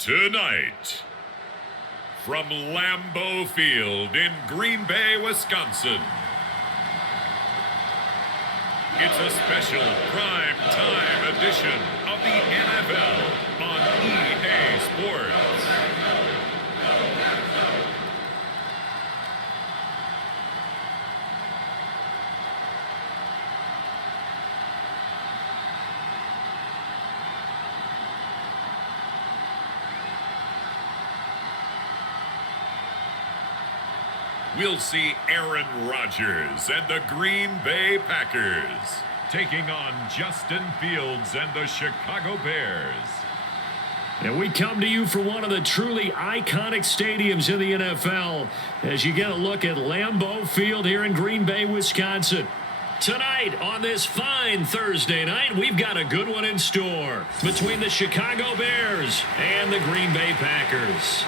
Tonight, from Lambeau Field in Green Bay, Wisconsin, it's a special prime time edition of the NFL on EA Sports. We'll see Aaron Rodgers and the Green Bay Packers taking on Justin Fields and the Chicago Bears. And we come to you from one of the truly iconic stadiums in the NFL as you get a look at Lambeau Field here in Green Bay, Wisconsin. Tonight, on this fine Thursday night, we've got a good one in store between the Chicago Bears and the Green Bay Packers.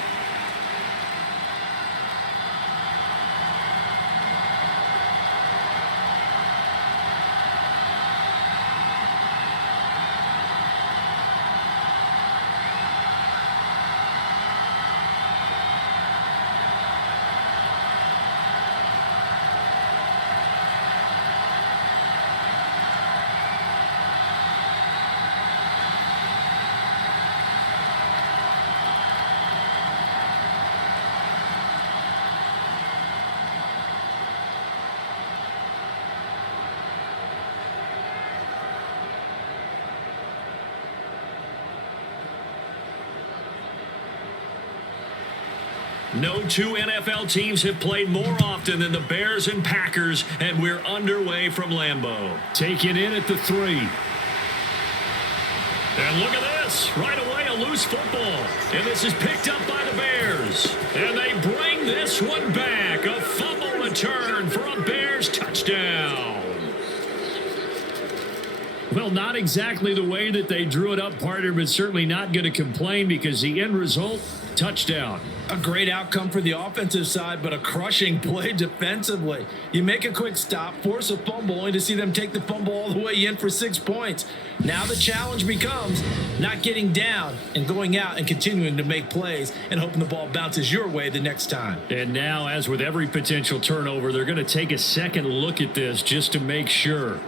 No two NFL teams have played more often than the Bears and Packers, and we're underway from Lambeau. Taken in at the 3. And look at this. Right away, a loose football. And this is picked up by the Bears. And they bring this one back. A fumble return for a Bears touchdown. Well, not exactly the way that they drew it up, partner, but certainly not going to complain because the end result, touchdown. A great outcome for the offensive side, but a crushing play defensively. You make a quick stop, force a fumble, only to see them take the fumble all the way in for 6 points. Now the challenge becomes not getting down and going out and continuing to make plays and hoping the ball bounces your way the next time. And now, as with every potential turnover, they're going to take a second look at this just to make sure.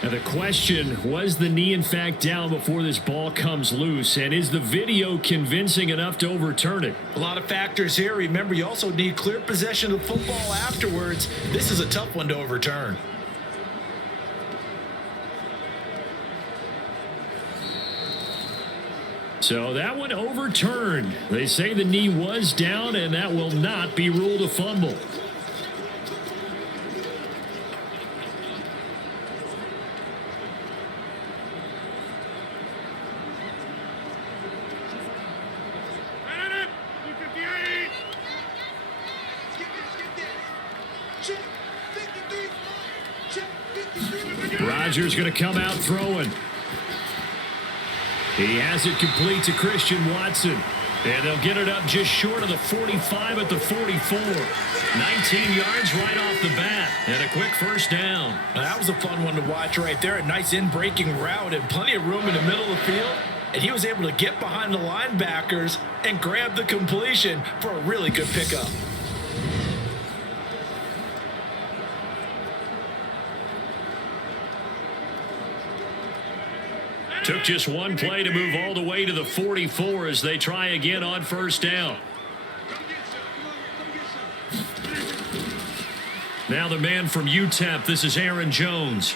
Now the question, was the knee in fact down before this ball comes loose? And is the video convincing enough to overturn it? A lot of factors here. Remember, you also need clear possession of the football afterwards. This is a tough one to overturn. So that one overturned. They say the knee was down, and that will not be ruled a fumble. Rodgers going to come out throwing. He has it complete to Christian Watson. And they'll get it up just short of the 45 at the 44. 19 yards right off the bat. And a quick first down. Now, that was a fun one to watch right there. A nice in-breaking route and plenty of room in the middle of the field. And he was able to get behind the linebackers and grab the completion for a really good pickup. Took just one play to move all the way to the 44 as they try again on first down. Now the man from UTEP, this is Aaron Jones.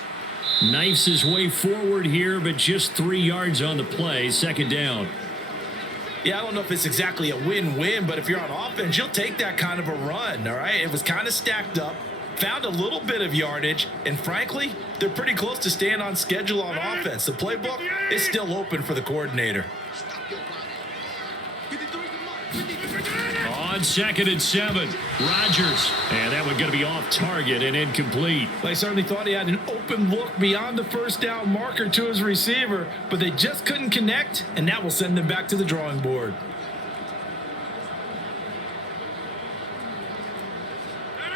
Knifes his way forward here, but just 3 yards on the play, second down. Yeah, I don't know if it's exactly a win-win, but if you're on offense, you'll take that kind of a run, all right? It was kind of stacked up. Found a little bit of yardage, and frankly, they're pretty close to staying on schedule on offense. The playbook is still open for the coordinator. On 2nd and 7, Rodgers. And that one going to be off target and incomplete. They certainly thought he had an open look beyond the first down marker to his receiver, but they just couldn't connect, and that will send them back to the drawing board.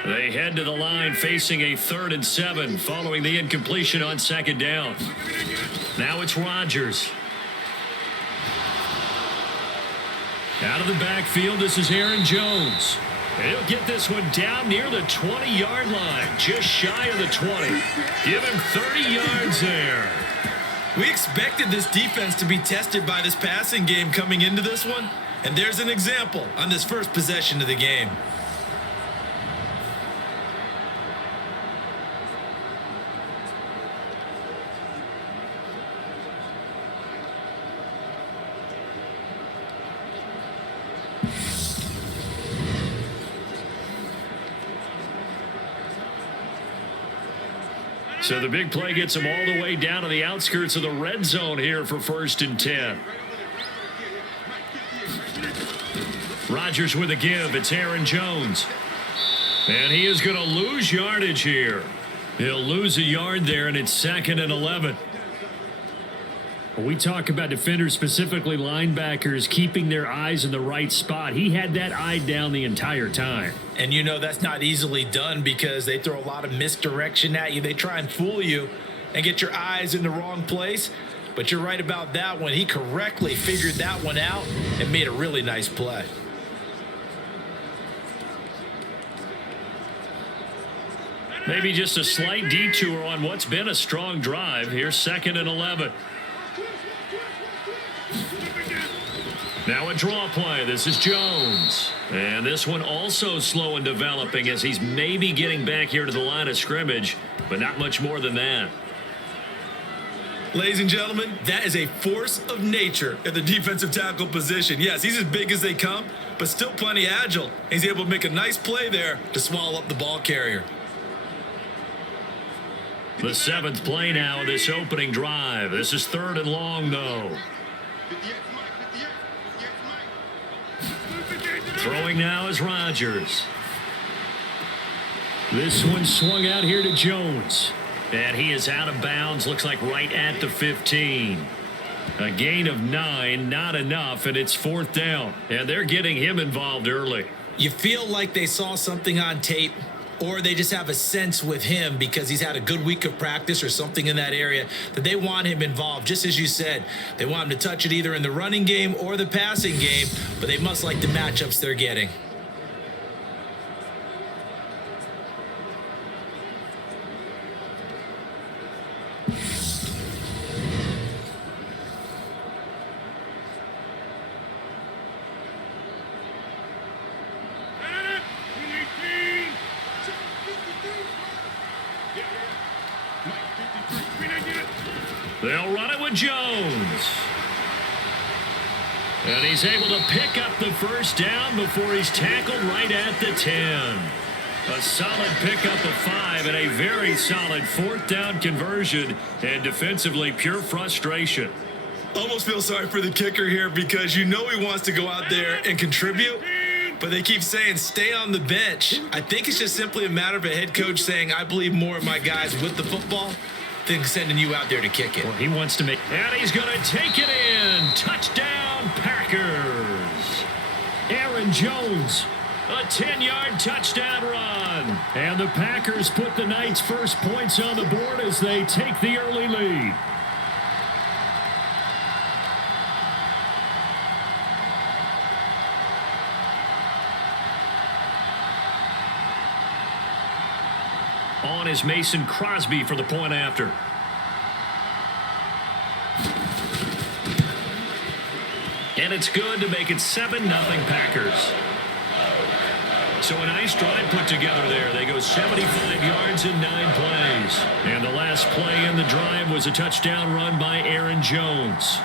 They head to the line facing a 3rd and 7 following the incompletion on 2nd down. Now it's Rodgers. Out of the backfield, this is Aaron Jones. And he'll get this one down near the 20-yard line, just shy of the 20. Give him 30 yards there. We expected this defense to be tested by this passing game coming into this one, and there's an example on this first possession of the game. So the big play gets him all the way down to the outskirts of the red zone here for 1st and 10. Rodgers with a give. It's Aaron Jones. And he is going to lose yardage here. He'll lose a yard there, and it's 2nd and 11. We talk about defenders, specifically linebackers, keeping their eyes in the right spot. He had that eye down the entire time. And you know that's not easily done because they throw a lot of misdirection at you. They try and fool you and get your eyes in the wrong place. But you're right about that one. He correctly figured that one out and made a really nice play. Maybe just a slight detour on what's been a strong drive. Here's 2nd and 11. Now a draw play. This is Jones. And this one also slow and developing as he's maybe getting back here to the line of scrimmage, but not much more than that. Ladies and gentlemen, that is a force of nature at the defensive tackle position. Yes, he's as big as they come, but still plenty agile. He's able to make a nice play there to swallow up the ball carrier. The 7th play now of this opening drive. This is 3rd and long, though. Throwing now is Rodgers. This one swung out here to Jones. And he is out of bounds. Looks like right at the 15. A gain of 9, not enough, and it's 4th down. And they're getting him involved early. You feel like they saw something on tape, or they just have a sense with him because he's had a good week of practice or something in that area that they want him involved. Just as you said, they want him to touch it either in the running game or the passing game, but they must like the matchups they're getting. They'll run it with Jones. And he's able to pick up the 1st down before he's tackled right at the 10. A solid pickup of 5 and a very solid 4th down conversion, and defensively pure frustration. Almost feel sorry for the kicker here because you know he wants to go out there and contribute, but they keep saying stay on the bench. I think it's just simply a matter of a head coach saying I believe more of my guys with the football than sending you out there to kick it. Well, he wants to make, and he's going to take it in. Touchdown, Packers. Aaron Jones, a 10-yard touchdown run. And the Packers put the night's first points on the board as they take the early lead. On is Mason Crosby for the point after. And it's good to make it 7-0 Packers. So a nice drive put together there. They go 75 yards in 9 plays. And the last play in the drive was a touchdown run by Aaron Jones.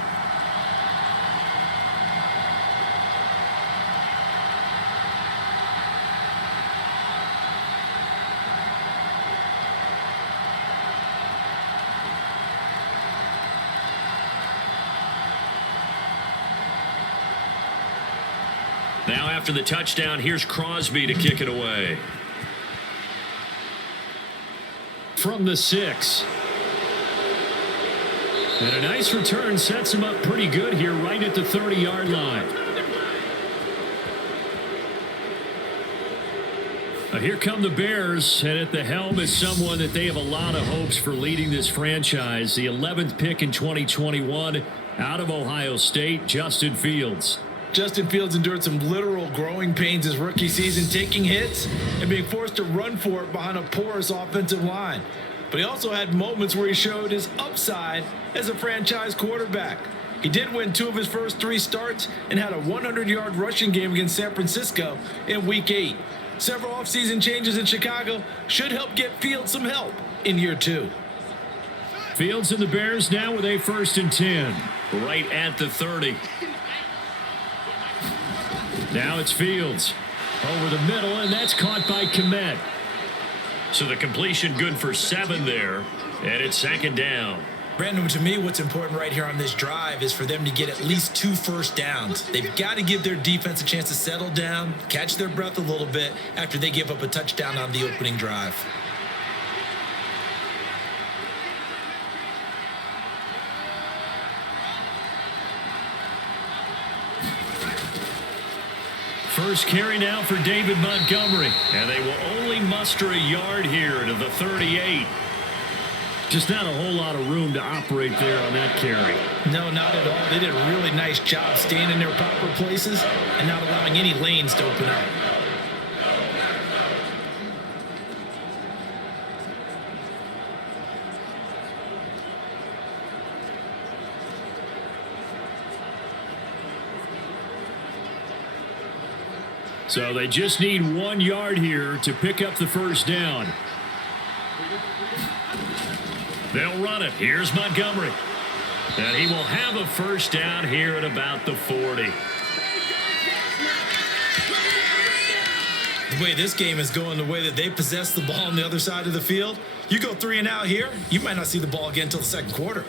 Now after the touchdown, here's Crosby to kick it away. From the 6. And a nice return sets him up pretty good here right at the 30-yard line. Here come the Bears, and at the helm is someone that they have a lot of hopes for leading this franchise. The 11th pick in 2021 out of Ohio State, Justin Fields. Justin Fields endured some literal growing pains his rookie season, taking hits and being forced to run for it behind a porous offensive line. But he also had moments where he showed his upside as a franchise quarterback. He did win 2 of his first 3 starts and had a 100-yard rushing game against San Francisco in Week 8. Several offseason changes in Chicago should help get Fields some help in year 2. Fields and the Bears now with a 1st and 10, right at the 30. Now it's Fields over the middle, and that's caught by Kmet. So the completion good for 7 there, and it's 2nd down. Brandon, to me, what's important right here on this drive is for them to get at least 2 first downs. They've got to give their defense a chance to settle down, catch their breath a little bit after they give up a touchdown on the opening drive. First carry now for David Montgomery, and they will only muster a yard here to the 38. Just not a whole lot of room to operate there on that carry. No, not at all. They did a really nice job staying in their proper places and not allowing any lanes to open up. So they just need 1 yard here to pick up the first down. They'll run it. Here's Montgomery. And he will have a first down here at about the 40. The way this game is going, the way that they possess the ball on the other side of the field, you go 3 and out here, you might not see the ball again until the 2nd quarter.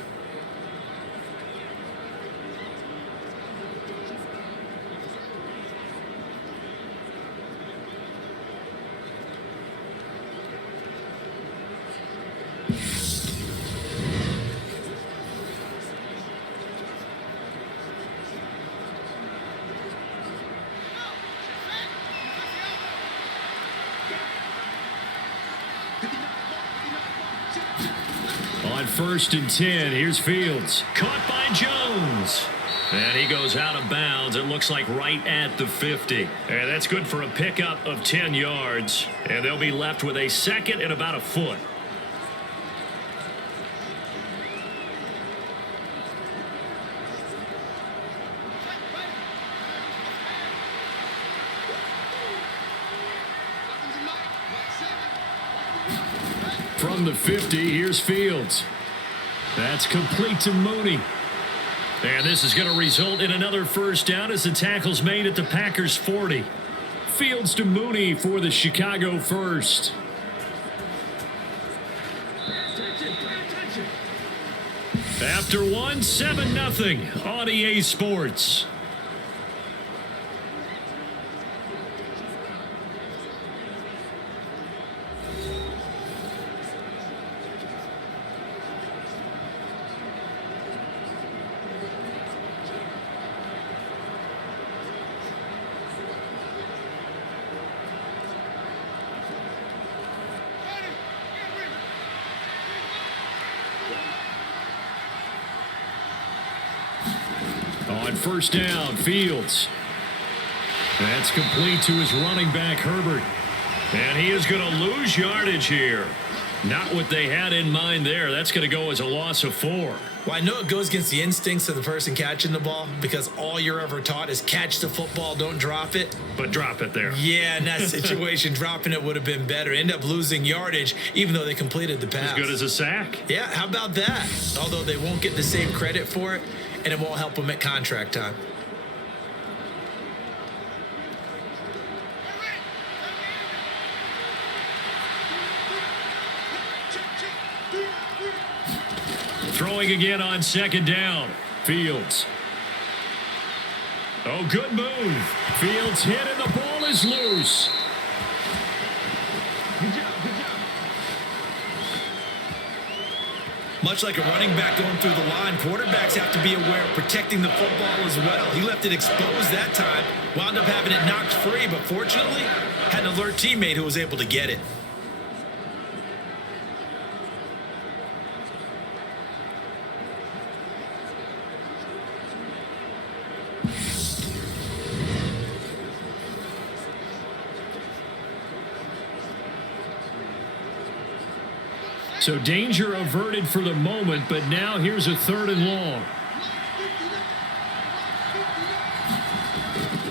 On 1st and 10, here's Fields. Caught by Jones. And he goes out of bounds. It looks like right at the 50. And that's good for a pickup of 10 yards. And they'll be left with a 2nd and about a foot. From the 50, here's Fields. That's complete to Mooney. And this is going to result in another first down as the tackle's made at the Packers' 40. Fields to Mooney for the Chicago first. After 1, 7-0 on EA Sports. On first down, Fields. That's complete to his running back, Herbert. And he is going to lose yardage here. Not what they had in mind there. That's going to go as a loss of 4. Well, I know it goes against the instincts of the person catching the ball because all you're ever taught is catch the football, don't drop it. But drop it there. Yeah, in that situation, dropping it would have been better. End up losing yardage, even though they completed the pass. As good as a sack. Yeah, how about that? Although they won't get the same credit for it, and it won't help them at contract time. Throwing again on 2nd down. Fields. Oh, good move. Fields hit and the ball is loose. Much like a running back going through the line, quarterbacks have to be aware of protecting the football as well. He left it exposed that time, wound up having it knocked free, but fortunately, Had an alert teammate who was able to get it. So danger averted for the moment, but now here's a 3rd and long.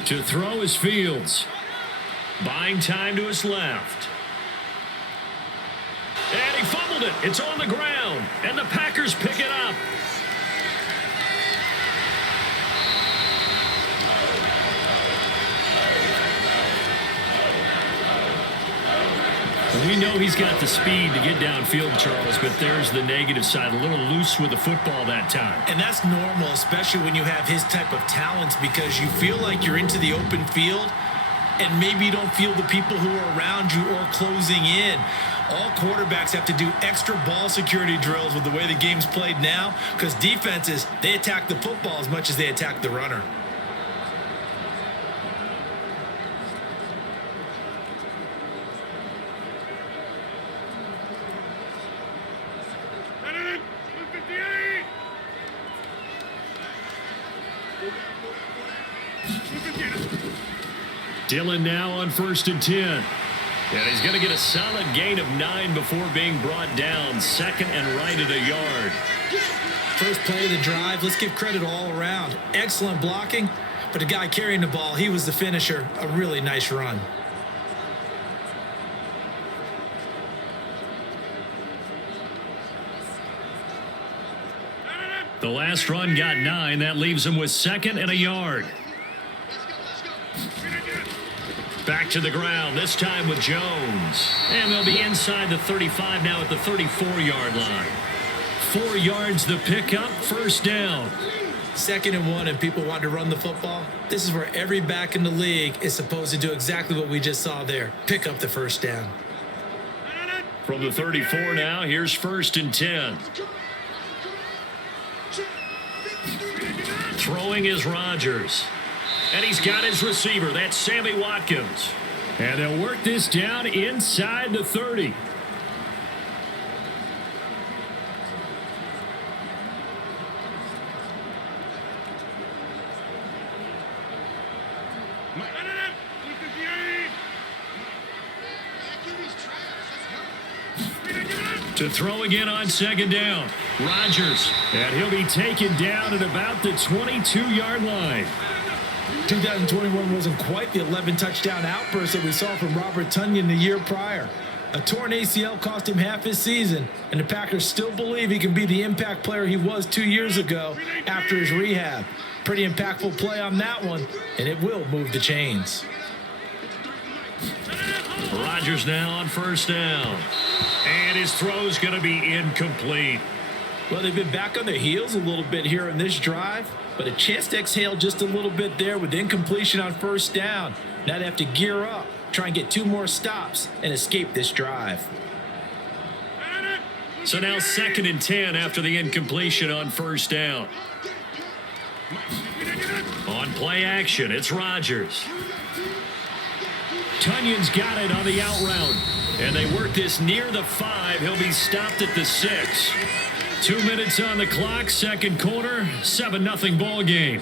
To throw is Fields. Buying time to his left. And he fumbled it. It's on the ground. And the Packers pick it up. We know he's got the speed to get downfield, Charles, but there's the negative side. A little loose with the football that time. And that's normal, especially when you have his type of talents, because you feel like you're into the open field and maybe you don't feel the people who are around you or closing in. All quarterbacks have to do extra ball security drills with the way the game's played now, because defenses, they attack the football as much as they attack the runner. Dillon now on 1st and 10. And he's going to get a solid gain of 9 before being brought down. 2nd and right at a yard. First play of the drive, let's give credit all around. Excellent blocking, but the guy carrying the ball, he was the finisher. A really nice run. The last run got 9. That leaves him with 2nd and a yard. Back to the ground, this time with Jones. And they'll be inside the 35 now at the 34-yard line. 4 yards the pickup, 1st down. 2nd and 1, and people want to run the football. This is where every back in the league is supposed to do exactly what we just saw there. Pick up the 1st down. From the 34 now, here's 1st and 10. Throwing is Rodgers. And he's got his receiver. That's Sammy Watkins. And they'll work this down inside the 30. To throw again on 2nd down. Rodgers. And he'll be taken down at about the 22-yard line. 2021 wasn't quite the 11-touchdown outburst that we saw from Robert Tonyan the year prior. A torn ACL cost him half his season, and the Packers still believe he can be the impact player he was 2 years ago after his rehab. Pretty impactful play on that one, and it will move the chains. Rodgers now on 1st down. And his throw's going to be incomplete. Well, they've been back on their heels a little bit here in this drive, but a chance to exhale just a little bit there with incompletion on 1st down. Now they have to gear up, try and get 2 more stops, and escape this drive. So now 2nd and 10 after the incompletion on 1st down. On play action, it's Rodgers. Tunion's got it on the out route. And they work this near the 5. He'll be stopped at the 6. 2 minutes on the clock, 2nd quarter, 7-0 ball game.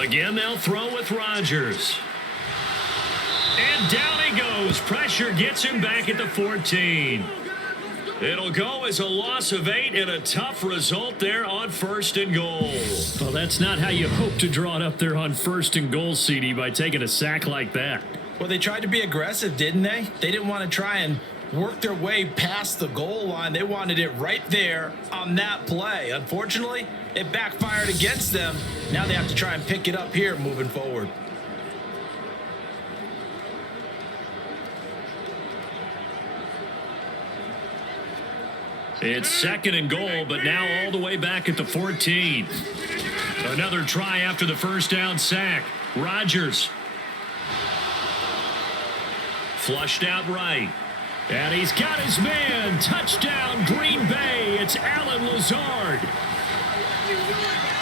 Again, they'll throw with Rodgers. And down he goes. Pressure gets him back at the 14. It'll go as a loss of 8 and a tough result there on 1st and goal. Well, that's not how you hope to draw it up there on 1st and goal, CD, by taking a sack like that. Well, they tried to be aggressive, didn't they? They didn't want to try and work their way past the goal line. They wanted it right there on that play. Unfortunately, it backfired against them. Now they have to try and pick it up here moving forward. It's 2nd and goal, but now all the way back at the 14. Another try after the 1st down sack. Rodgers. Flushed out right. And he's got his man. Touchdown, Green Bay. It's Allen Lazard.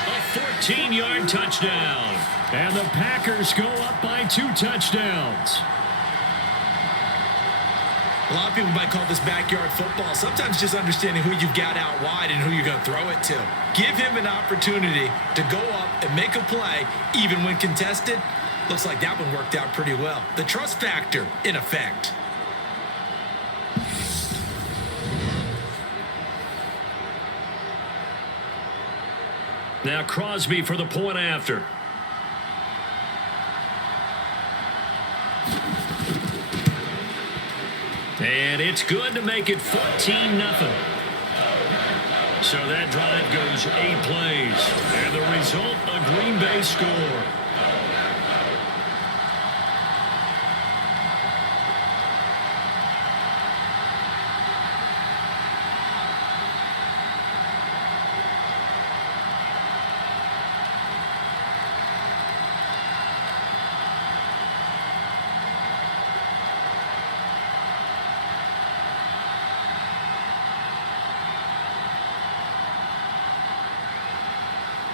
A 14-yard touchdown. And the Packers go up by 2 touchdowns. A lot of people might call this backyard football. Sometimes just understanding who you've got out wide and who you're going to throw it to. Give him an opportunity to go up and make a play, even when contested. Looks like that one worked out pretty well. The trust factor in effect. Now Crosby for the point after. And it's good to make it 14-0. So that drive goes 8 plays. And the result, a Green Bay score.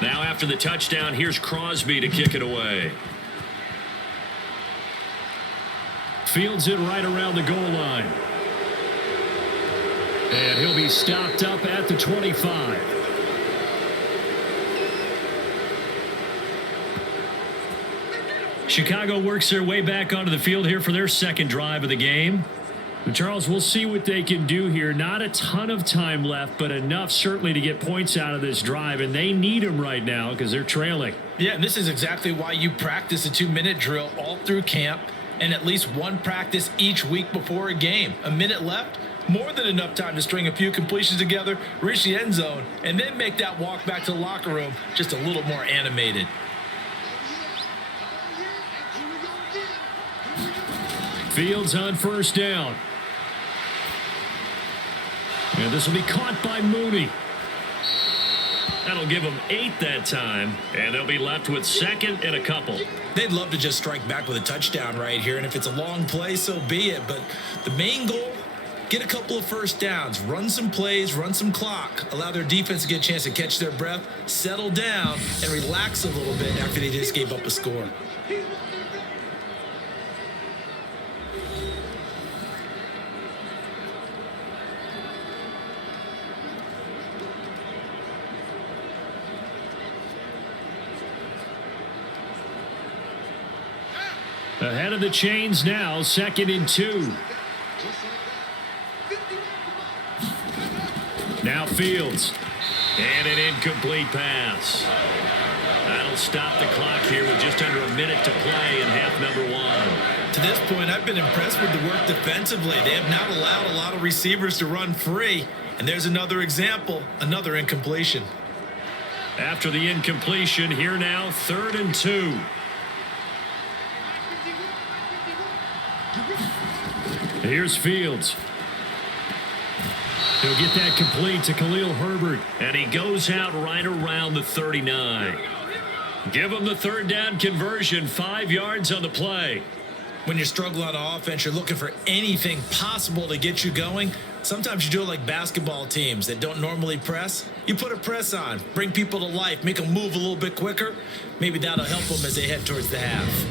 Now after the touchdown, here's Crosby to kick it away. Fields it right around the goal line. And he'll be stopped up at the 25. Chicago works their way back onto the field here for their second drive of the game. But Charles, we'll see what they can do here. Not a ton of time left, but enough certainly to get points out of this drive, and they need them right now because they're trailing. Yeah, and this is exactly why you practice a 2-minute drill all through camp and at least one practice each week before a game. A minute left, more than enough time to string a few completions together, reach the end zone, and then make that walk back to the locker room just a little more animated. Fields on first down. And this will be caught by Mooney. That'll give them 8 that time, and they'll be left with second and a couple. They'd love to just strike back with a touchdown right here, and if it's a long play, so be it. But the main goal, get a couple of first downs, run some plays, run some clock, allow their defense to get a chance to catch their breath, settle down, and relax a little bit after they just gave up a score. Ahead of the chains now, 2nd and 2. Now Fields. And an incomplete pass. That'll stop the clock here with just under a minute to play in half number 1. To this point, I've been impressed with the work defensively. They have not allowed a lot of receivers to run free. And there's another example, another incompletion. After the incompletion, here now, 3rd and 2. Here's Fields. He'll get that complete to Khalil Herbert. And he goes out right around the 39. Give him the 3rd down conversion, 5 yards on the play. When you're struggling on offense, you're looking for anything possible to get you going. Sometimes you do it like basketball teams that don't normally press. You put a press on, bring people to life, make them move a little bit quicker. Maybe that'll help them as they head towards the half.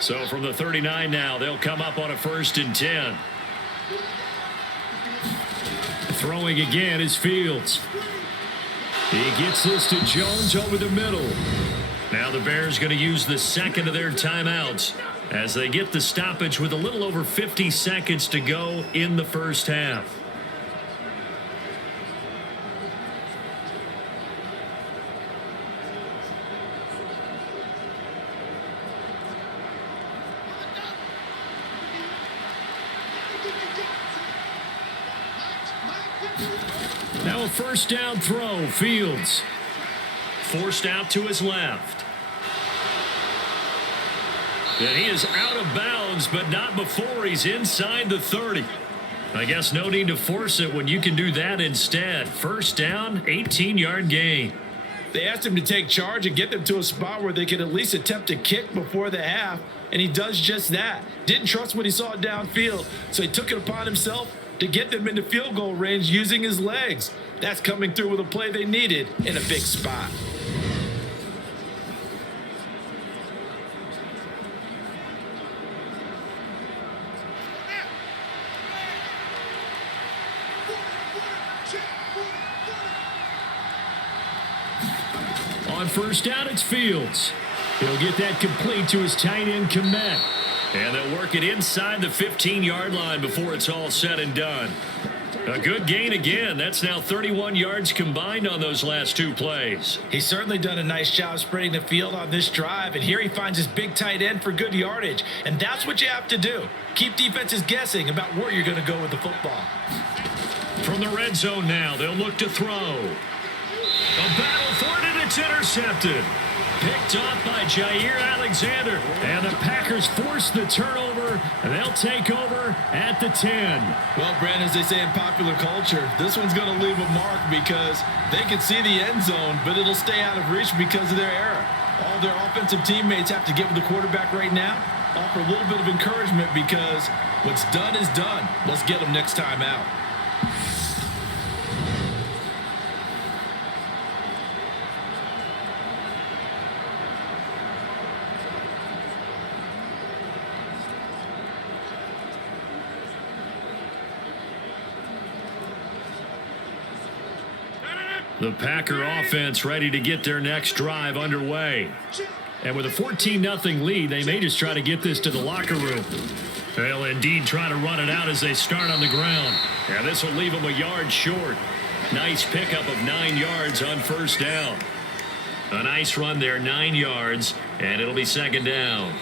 So from the 39 now, they'll come up on a 1st and 10. Throwing again is Fields. He gets this to Jones over the middle. Now the Bears going to use the second of their timeouts as they get the stoppage with a little over 50 seconds to go in the first half. Now a 1st down throw, Fields. Forced out to his left. And he is out of bounds, but not before he's inside the 30. I guess no need to force it when you can do that instead. 1st down, 18-yard gain. They asked him to take charge and get them to a spot where they could at least attempt a kick before the half, and he does just that. Didn't trust what he saw downfield, so he took it upon himself to get them into field goal range using his legs. That's coming through with a play they needed in a big spot. On first down, it's Fields. He'll get that complete to his tight end, Komet. And they'll work it inside the 15-yard line before it's all said and done. A good gain again. That's now 31 yards combined on those last two plays. He's certainly done a nice job spreading the field on this drive, and here he finds his big tight end for good yardage. And that's what you have to do. Keep defenses guessing about where you're going to go with the football. From the red zone now, they'll look to throw. A battle for it, and it's intercepted. Picked off by Jair Alexander. And the Packers force the turnover, and they'll take over at the 10. Well, Brandon, as they say in popular culture, this one's going to leave a mark because they can see the end zone, but it'll stay out of reach because of their error. All their offensive teammates have to get with the quarterback right now, offer a little bit of encouragement because what's done is done. Let's get them next time out. The Packer offense ready to get their next drive underway. And with a 14-0 lead, they may just try to get this to the locker room. They'll indeed try to run it out as they start on the ground. And this will leave them a yard short. Nice pickup of 9 yards on first down. A nice run there, 9 yards, and it'll be second down.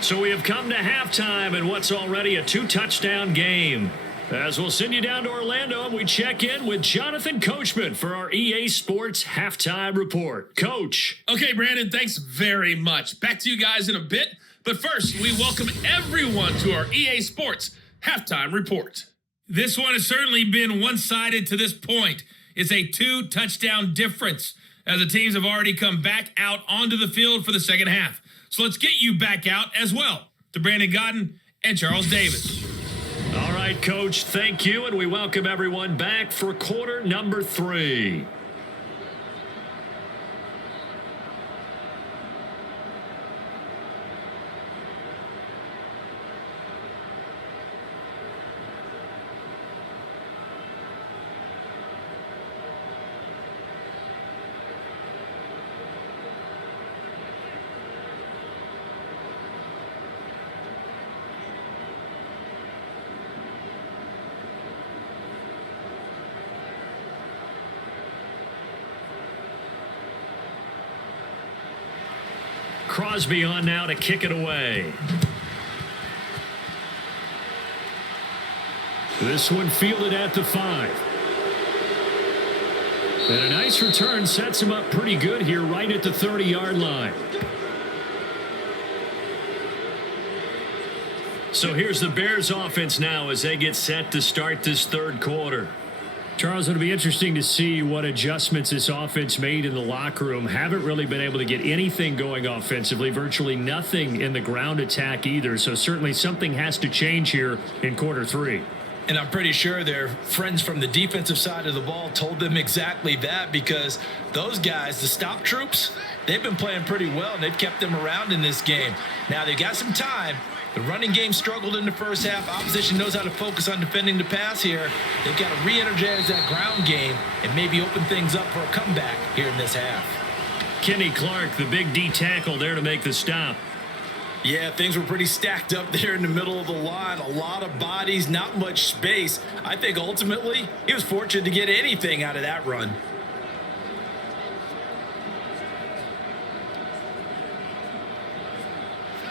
So we have come to halftime in what's already a 2-touchdown game. As we'll send you down to Orlando, and we check in with Jonathan Coachman for our EA Sports Halftime Report. Coach. Okay, Brandon, thanks very much. Back to you guys in a bit. But first, we welcome everyone to our EA Sports Halftime Report. This one has certainly been one-sided to this point. It's a 2-touchdown difference as the teams have already come back out onto the field for the second half. So let's get you back out as well to Brandon Godden and Charles Davis. All right, Coach, thank you, and we welcome everyone back for quarter number 3. Crosby on now to kick it away. This one fielded at the 5. And a nice return sets him up pretty good here right at the 30-yard line. So here's the Bears offense now as they get set to start this third quarter. Charles, it'll be interesting to see what adjustments this offense made in the locker room. Haven't really been able to get anything going offensively, virtually nothing in the ground attack either. So certainly something has to change here in quarter 3. And I'm pretty sure their friends from the defensive side of the ball told them exactly that because those guys, the stop troops, they've been playing pretty well and they've kept them around in this game. Now they got some time. The running game struggled in the first half. Opposition knows how to focus on defending the pass here. They've got to re-energize that ground game and maybe open things up for a comeback here in this half. Kenny Clark, the big D tackle there to make the stop. Yeah, things were pretty stacked up there in the middle of the line. A lot of bodies, not much space. I think ultimately he was fortunate to get anything out of that run.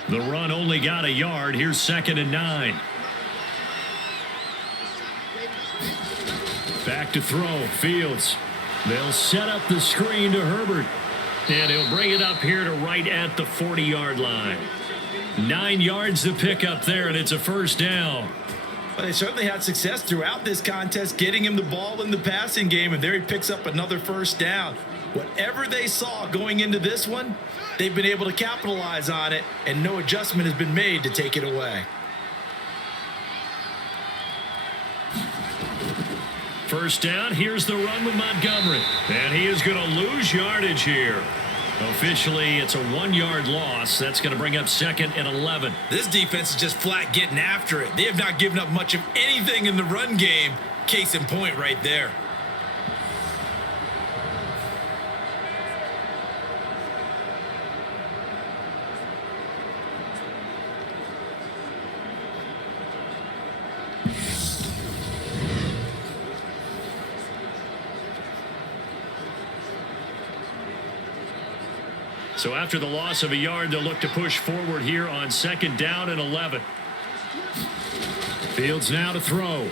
The run only got a yard. Here's 2nd and 9. Back to throw. Fields. They'll set up the screen to Herbert. And he'll bring it up here to right at the 40-yard line. 9 yards to pick up there, and it's a first down. Well, they certainly had success throughout this contest, getting him the ball in the passing game, and there he picks up another first down. Whatever they saw going into this one, they've been able to capitalize on it, and no adjustment has been made to take it away. First down, here's the run with Montgomery. And he is going to lose yardage here. Officially, it's a 1-yard loss. That's going to bring up 2nd and 11. This defense is just flat getting after it. They have not given up much of anything in the run game. Case in point right there. So after the loss of a yard, they'll look to push forward here on 2nd down and 11. Fields now to throw.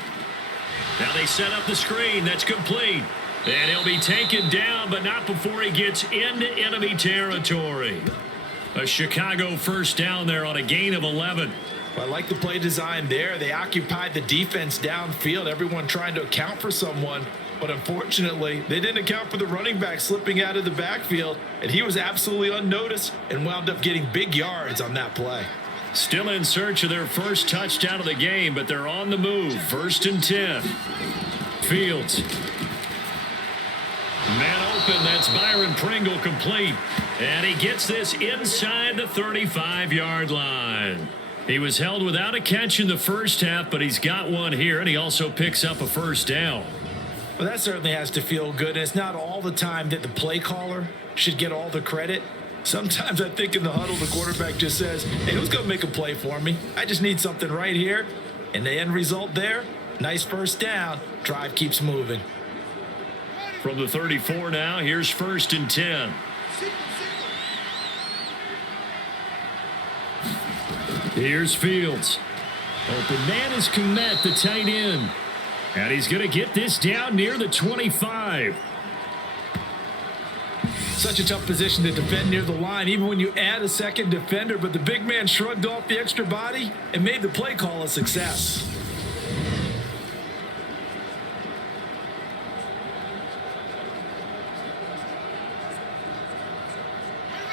Now they set up the screen. That's complete. And he'll be taken down, but not before he gets into enemy territory. A Chicago first down there on a gain of 11. I like the play design there. They occupied the defense downfield, everyone trying to account for someone. But unfortunately, they didn't account for the running back slipping out of the backfield, and he was absolutely unnoticed and wound up getting big yards on that play. Still in search of their first touchdown of the game, but they're on the move. 1st and 10. Fields. Man open, that's Byron Pringle complete. And he gets this inside the 35-yard line. He was held without a catch in the first half, but he's got one here, and he also picks up a first down. Well, that certainly has to feel good. And it's not all the time that the play caller should get all the credit. Sometimes I think in the huddle, the quarterback just says, hey, who's going to make a play for me? I just need something right here. And the end result there, nice first down. Drive keeps moving. From the 34 now, here's 1st and 10. Here's Fields. Open man is Kmet, the tight end. And he's going to get this down near the 25. Such a tough position to defend near the line, even when you add a second defender. But the big man shrugged off the extra body and made the play call a success.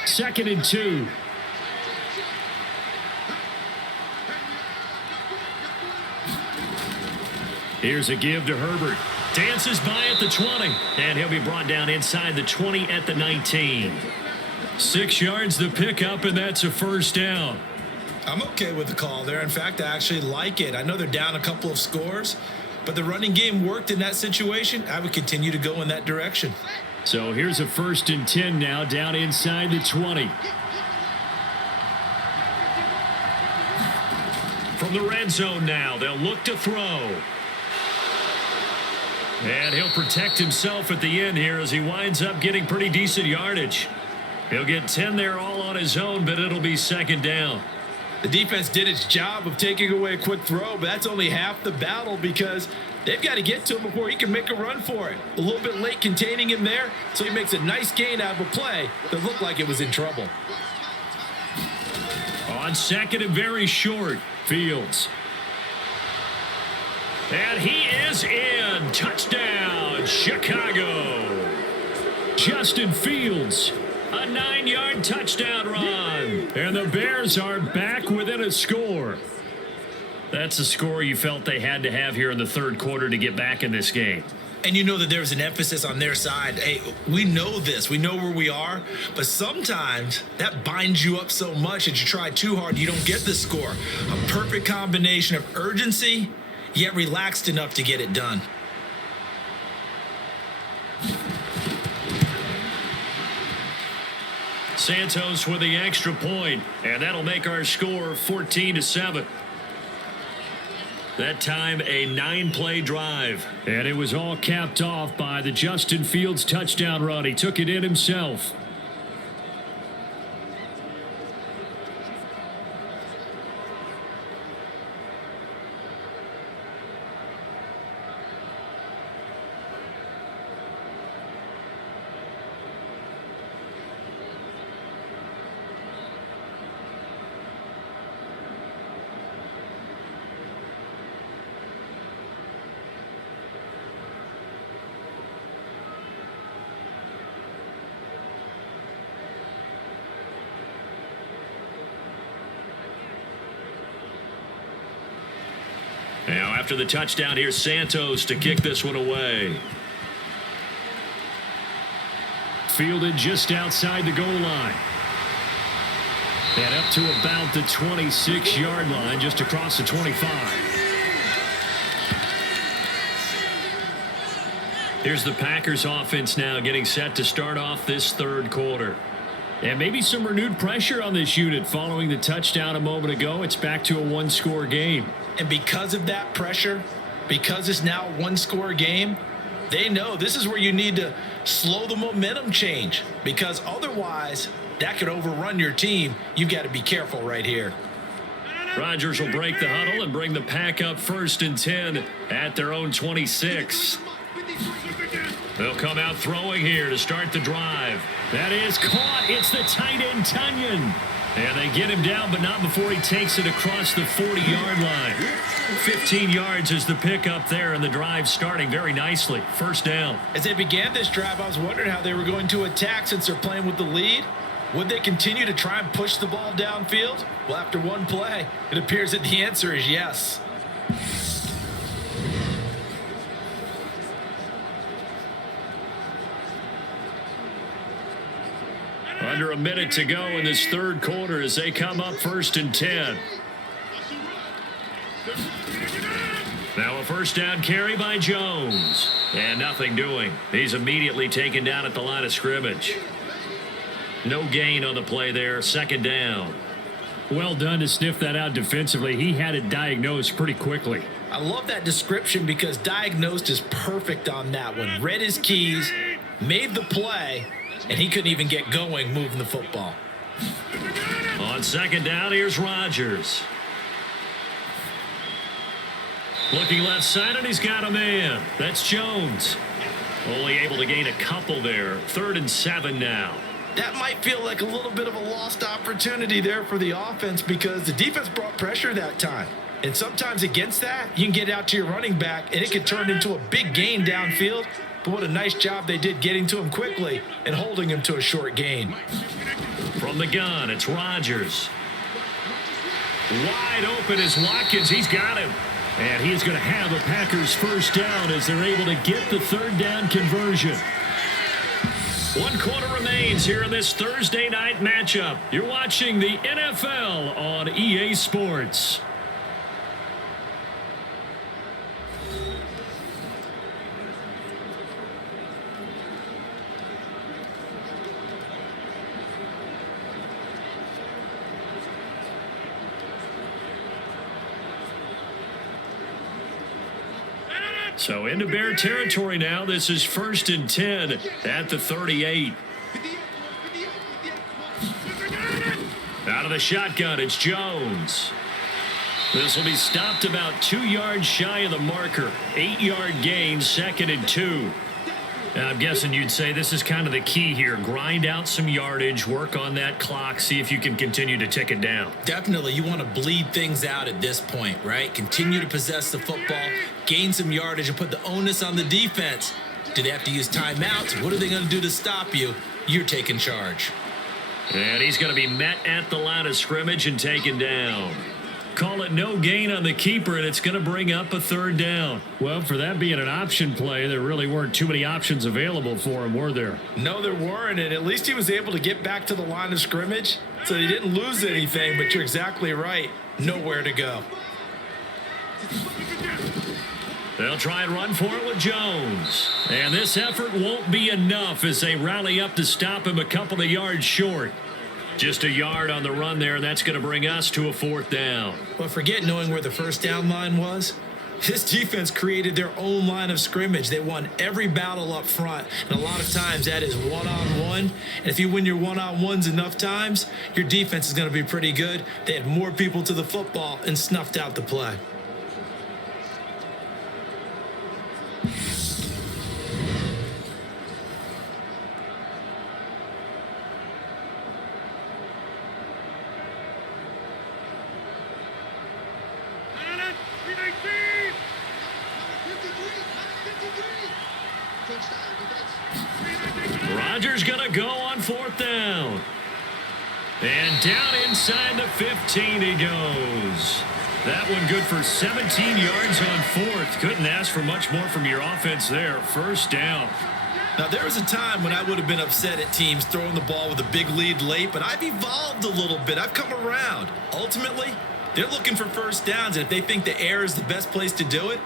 Second and 2. Here's a give to Herbert. Dances by at the 20. And he'll be brought down inside the 20 at the 19. 6 yards the pickup, and that's a first down. I'm okay with the call there. In fact, I actually like it. I know they're down a couple of scores, but the running game worked in that situation. I would continue to go in that direction. So here's a 1st and 10 now, down inside the 20. From the red zone now, they'll look to throw. And he'll protect himself at the end here as he winds up getting pretty decent yardage. He'll get 10 there all on his own, but it'll be 2nd down. The defense did its job of taking away a quick throw, but that's only half the battle because they've got to get to him before he can make a run for it. A little bit late containing him there, so he makes a nice gain out of a play that looked like it was in trouble. On 2nd and very short, Fields. And he is in. Touchdown, Chicago. Justin Fields, a 9-yard touchdown run. And the Bears are back within a score. That's a score you felt they had to have here in the third quarter to get back in this game. And you know that there's an emphasis on their side. Hey, we know this. We know where we are. But sometimes that binds you up so much that you try too hard, you don't get the score. A perfect combination of urgency, yet relaxed enough to get it done. Santos with the extra point, and that'll make our score 14-7. That time a 9-play drive, and it was all capped off by the Justin Fields touchdown run. He took it in himself. Now after the touchdown, here's Santos to kick this one away. Fielded just outside the goal line. And up to about the 26-yard line, just across the 25. Here's the Packers offense now getting set to start off this third quarter. And maybe some renewed pressure on this unit following the touchdown a moment ago. It's back to a one-score game. And because of that pressure, because it's now a one-score game, they know this is where you need to slow the momentum change, because otherwise that could overrun your team. You've got to be careful right here. Rodgers will break the huddle and bring the Pack up 1st and 10 at their own 26. They'll come out throwing here to start the drive. That is caught. It's the tight end, Tunyon. And they get him down, but not before he takes it across the 40-yard line. 15 yards is the pickup there, and the drive starting very nicely. First down. As they began this drive, I was wondering how they were going to attack since they're playing with the lead. Would they continue to try and push the ball downfield? Well, after one play, it appears that the answer is yes. Under a minute to go in this third quarter as they come up 1st and 10. Now a first down carry by Jones. And nothing doing. He's immediately taken down at the line of scrimmage. No gain on the play there. Second down. Well done to sniff that out defensively. He had it diagnosed pretty quickly. I love that description because diagnosed is perfect on that one. Read his keys, made the play, and he couldn't even get going moving the football. On second down, here's Rodgers. Looking left side, and he's got a man. That's Jones. Only able to gain a couple there. 3rd and 7 now. That might feel like a little bit of a lost opportunity there for the offense because the defense brought pressure that time. And sometimes against that, you can get out to your running back, and it can turn into a big gain downfield. But what a nice job they did getting to him quickly and holding him to a short gain. From the gun, it's Rodgers. Wide open is Watkins. He's got him. And he's going to have a Packers first down as they're able to get the third down conversion. 1 quarter remains here in this Thursday night matchup. You're watching the NFL on EA Sports. So into Bear territory now. This is 1st and 10 at the 38. Out of the shotgun, it's Jones. This will be stopped about 2 yards shy of the marker. 8-yard gain, 2nd and 2. I'm guessing you'd say this is kind of the key here. Grind out some yardage, work on that clock, see if you can continue to tick it down. Definitely, you want to bleed things out at this point, right? Continue to possess the football, gain some yardage, and put the onus on the defense. Do they have to use timeouts? What are they going to do to stop you? You're taking charge. And he's going to be met at the line of scrimmage and taken down. Call it no gain on the keeper, and it's going to bring up a 3rd down. Well, for that being an option play, there really weren't too many options available for him, were there? No, there weren't, and at least he was able to get back to the line of scrimmage, so he didn't lose anything, but you're exactly right. Nowhere to go. They'll try and run for it with Jones. And this effort won't be enough as they rally up to stop him a couple of yards short. Just a yard on the run there, and that's going to bring us to a 4th down. But forget knowing where the first down line was. This defense created their own line of scrimmage. They won every battle up front, and a lot of times that is one-on-one. And if you win your one-on-ones enough times, your defense is going to be pretty good. They had more people to the football and snuffed out the play. Rodgers going to go on 4th down. And down inside the 15 he goes. That one good for 17 yards on fourth. Couldn't ask for much more from your offense there. First down. Now, there was a time when I would have been upset at teams throwing the ball with a big lead late, but I've evolved a little bit. I've come around. Ultimately, they're looking for first downs, and if they think the air is the best place to do it,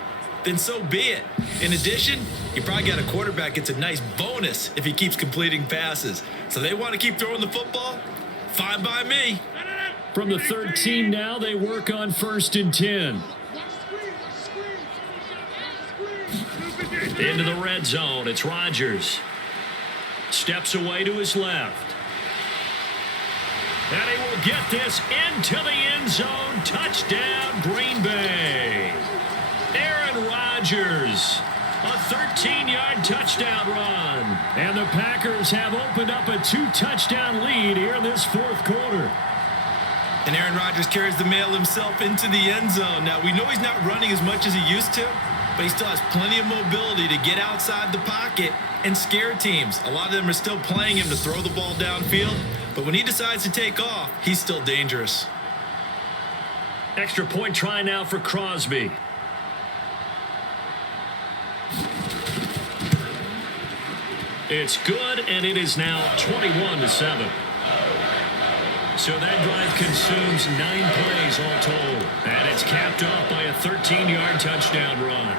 then so be it. In addition, you probably got a quarterback gets a nice bonus if he keeps completing passes. So they want to keep throwing the football? Fine by me. From the 13 now, they work on 1st and 10. Into the red zone, it's Rodgers. Steps away to his left. And he will get this into the end zone. Touchdown, Green Bay. Aaron Rodgers, a 13-yard touchdown run. And the Packers have opened up a 2-touchdown lead here in this fourth quarter. And Aaron Rodgers carries the mail himself into the end zone. Now, we know he's not running as much as he used to, but he still has plenty of mobility to get outside the pocket and scare teams. A lot of them are still playing him to throw the ball downfield, but when he decides to take off, he's still dangerous. Extra point try now for Crosby. It's good, and it is now 21-7. So that drive consumes 9 plays all told. And it's capped off by a 13-yard touchdown run.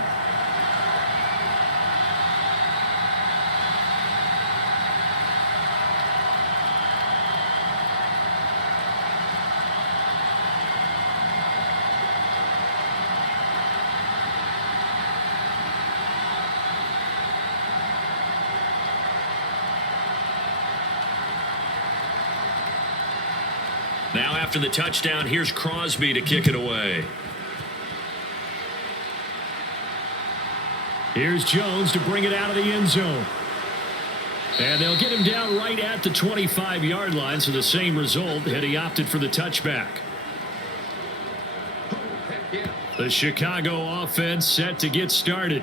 Now after the touchdown, here's Crosby to kick it away. Here's Jones to bring it out of the end zone. And they'll get him down right at the 25-yard line, so the same result had he opted for the touchback. The Chicago offense set to get started.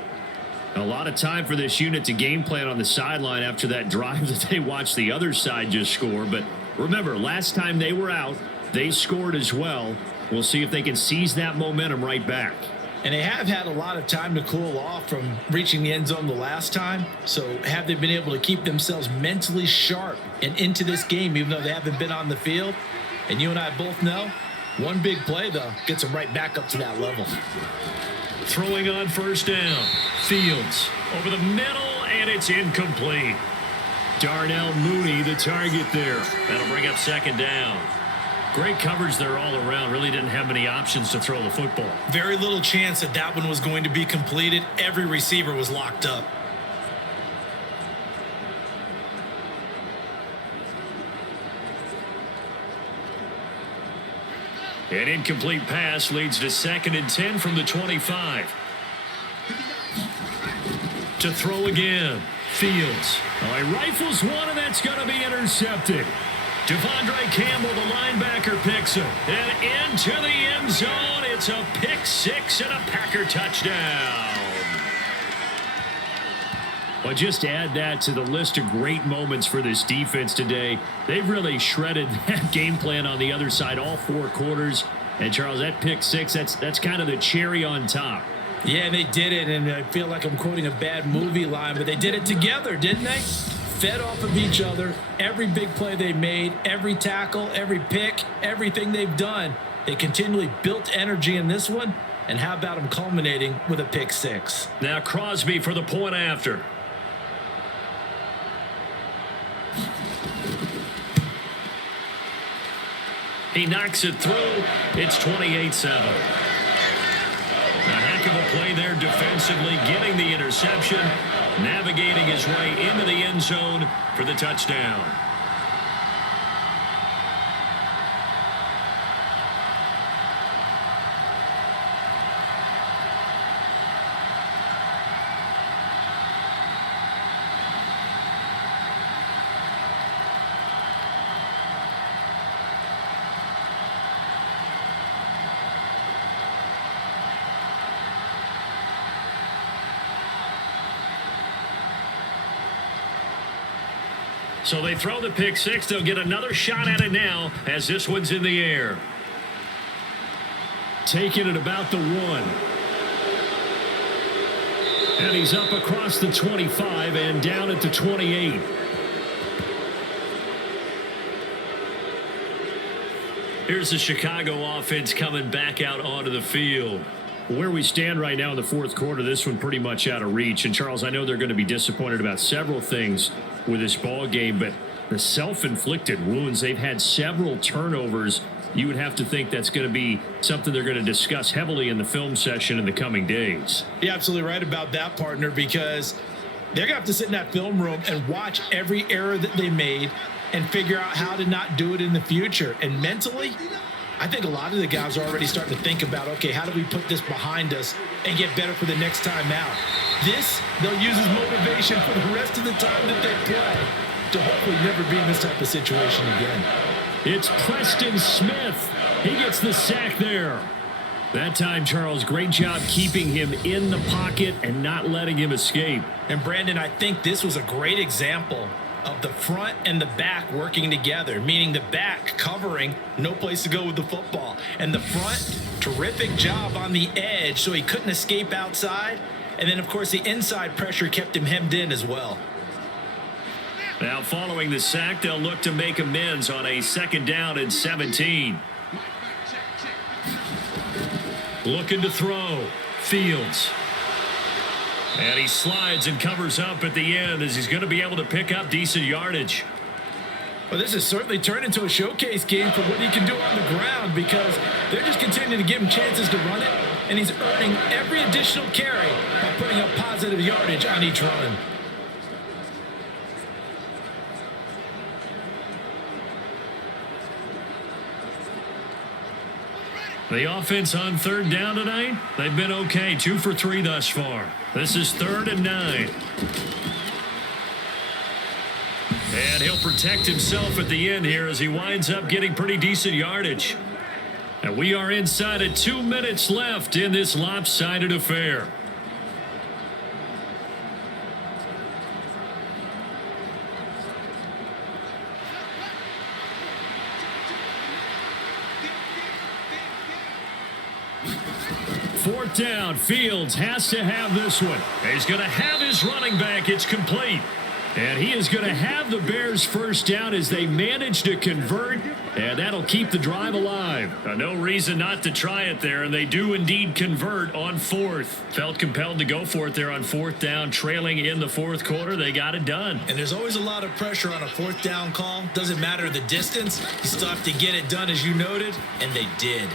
A lot of time for this unit to game plan on the sideline after that drive that they watched the other side just score. But remember, last time they were out, they scored as well. We'll see if they can seize that momentum right back. And they have had a lot of time to cool off from reaching the end zone the last time. So have they been able to keep themselves mentally sharp and into this game, even though they haven't been on the field? And you and I both know, one big play, though, gets them right back up to that level. Throwing on first down. Fields over the middle, and it's incomplete. Darnell Mooney, the target there. That'll bring up second down. Great coverage there all around. Really didn't have many options to throw the football. Very little chance that that one was going to be completed. Every receiver was locked up. An incomplete pass leads to 2nd and 10 from the 25. To throw again. Fields. Oh, he rifles one, and that's going to be intercepted. Devondre Campbell, the linebacker, picks him. And into the end zone. It's a pick six and a Packer touchdown. Well, just add that to the list of great moments for this defense today. They've really shredded that game plan on the other side all 4 quarters. And, Charles, that pick six, that's kind of the cherry on top. Yeah, they did it, and I feel like I'm quoting a bad movie line, but they did it together, didn't they? Fed off of each other. Every big play they made, every tackle, every pick, everything they've done, they continually built energy in this one. And how about them culminating with a pick six? Now Crosby for the point after. He knocks it through. It's 28-7. A heck of a play there defensively, getting the interception, navigating his way into the end zone for the touchdown. So they throw the pick six. They'll get another shot at it now as this one's in the air. Taking it about the 1. And he's up across the 25 and down at the 28. Here's the Chicago offense coming back out onto the field. Where we stand right now in the fourth quarter, this one pretty much out of reach. And, Charles, I know they're going to be disappointed about several things with this ball game, but the self-inflicted wounds, they've had several turnovers. You would have to think that's going to be something they're going to discuss heavily in the film session in the coming days. You're absolutely right about that, partner, because they're going to have to sit in that film room and watch every error that they made and figure out how to not do it in the future. And mentally, I think a lot of the guys are already starting to think about, okay, how do we put this behind us and get better for the next time out? This, they'll use as motivation for the rest of the time that they play to hopefully never be in this type of situation again. It's Preston Smith. He gets the sack there. That time, Charles, great job keeping him in the pocket and not letting him escape. And, Brandon, I think this was a great example of the front and the back working together, meaning the back covering, no place to go with the football, and the front, terrific job on the edge so he couldn't escape outside. And then, of course, the inside pressure kept him hemmed in as well. Now, following the sack, they'll look to make amends on a 2nd down and 17. Looking to throw. Fields. And he slides and covers up at the end as he's going to be able to pick up decent yardage. Well, this has certainly turned into a showcase game for what he can do on the ground because they're just continuing to give him chances to run it, and he's earning every additional carry by putting up positive yardage on each run. The offense on 3rd down tonight, they've been okay. 2 for 3 thus far. This is 3rd and 9. And he'll protect himself at the end here as he winds up getting pretty decent yardage. And we are inside of 2 minutes left in this lopsided affair. Fourth down, Fields has to have this one. He's going to have his running back. It's complete. And he is going to have the Bears first down as they manage to convert, and that'll keep the drive alive. No reason not to try it there, and they do indeed convert on 4th. Felt compelled to go for it there on 4th down, trailing in the 4th quarter. They got it done. And there's always a lot of pressure on a 4th down call. Doesn't matter the distance. You still have to get it done, as you noted, and they did.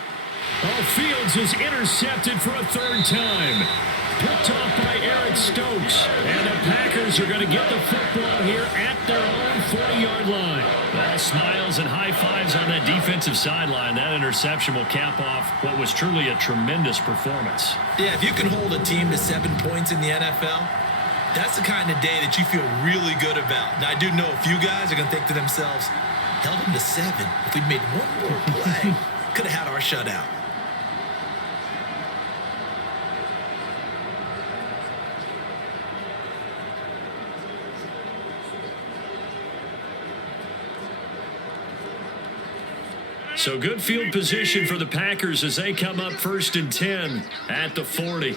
Oh, Fields is intercepted for a 3rd time. Picked off by Eric Stokes. And the Packers are going to get the football here at their own 40-yard line. All smiles and high fives on that defensive sideline. That interception will cap off what was truly a tremendous performance. Yeah, if you can hold a team to 7 points in the NFL, that's the kind of day that you feel really good about. Now, I do know a few guys are going to think to themselves, held them to 7. If we'd made one more play, could have had our shutout. So good field position for the Packers as they come up 1st and 10 at the 40.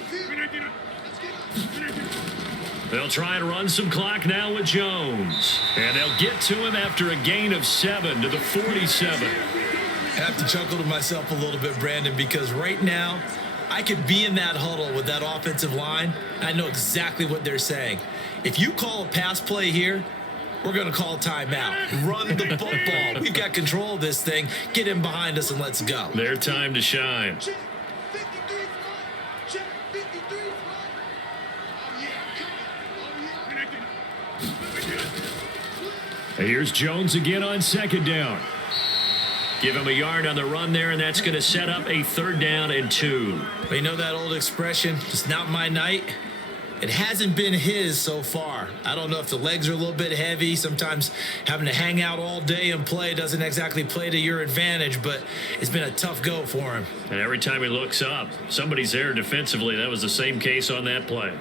They'll try and run some clock now with Jones. And they'll get to him after a gain of 7 to the 47. I have to chuckle to myself a little bit, Brandon, because right now I could be in that huddle with that offensive line. I know exactly what they're saying. If you call a pass play here, we're going to call timeout. Run the football. We've got control of this thing. Get in behind us and let's go. Their time to shine. Here's Jones again on 2nd down. Give him a yard on the run there, and that's going to set up a 3rd down and 2. But you know that old expression, it's not my night? It hasn't been his so far. I don't know if the legs are a little bit heavy. Sometimes having to hang out all day and play doesn't exactly play to your advantage, but it's been a tough go for him. And every time he looks up, somebody's there defensively. That was the same case on that play.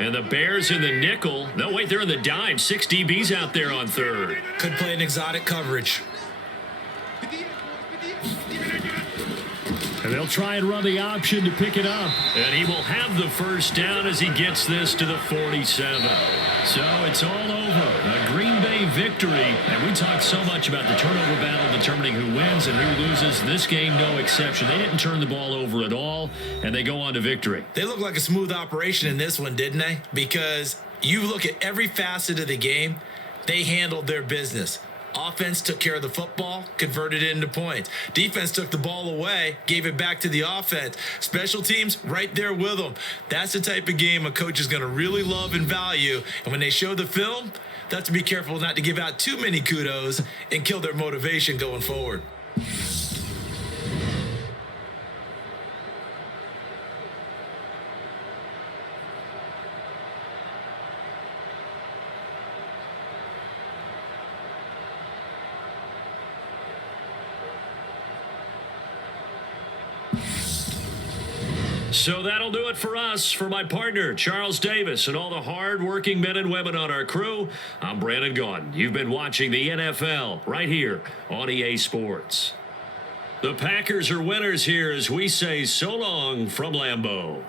And the Bears in the nickel. No, wait, they're in the dime. 6 DBs out there on third. Could play an exotic coverage. And they'll try and run the option to pick it up. And he will have the first down as he gets this to the 47. So it's all over. A Green Bay victory. And we talked so much about the turnover battle determining who wins and who loses. This game, no exception. They didn't turn the ball over at all, and they go on to victory. They look like a smooth operation in this one, didn't they? Because you look at every facet of the game, they handled their business. Offense took care of the football, converted it into points. Defense took the ball away, gave it back to the offense. Special teams, right there with them. That's the type of game a coach is going to really love and value. And when they show the film, they have to be careful not to give out too many kudos and kill their motivation going forward. So that'll do it for us. For my partner, Charles Davis, and all the hard-working men and women on our crew, I'm Brandon Gaudin. You've been watching the NFL right here on EA Sports. The Packers are winners here as we say so long from Lambeau.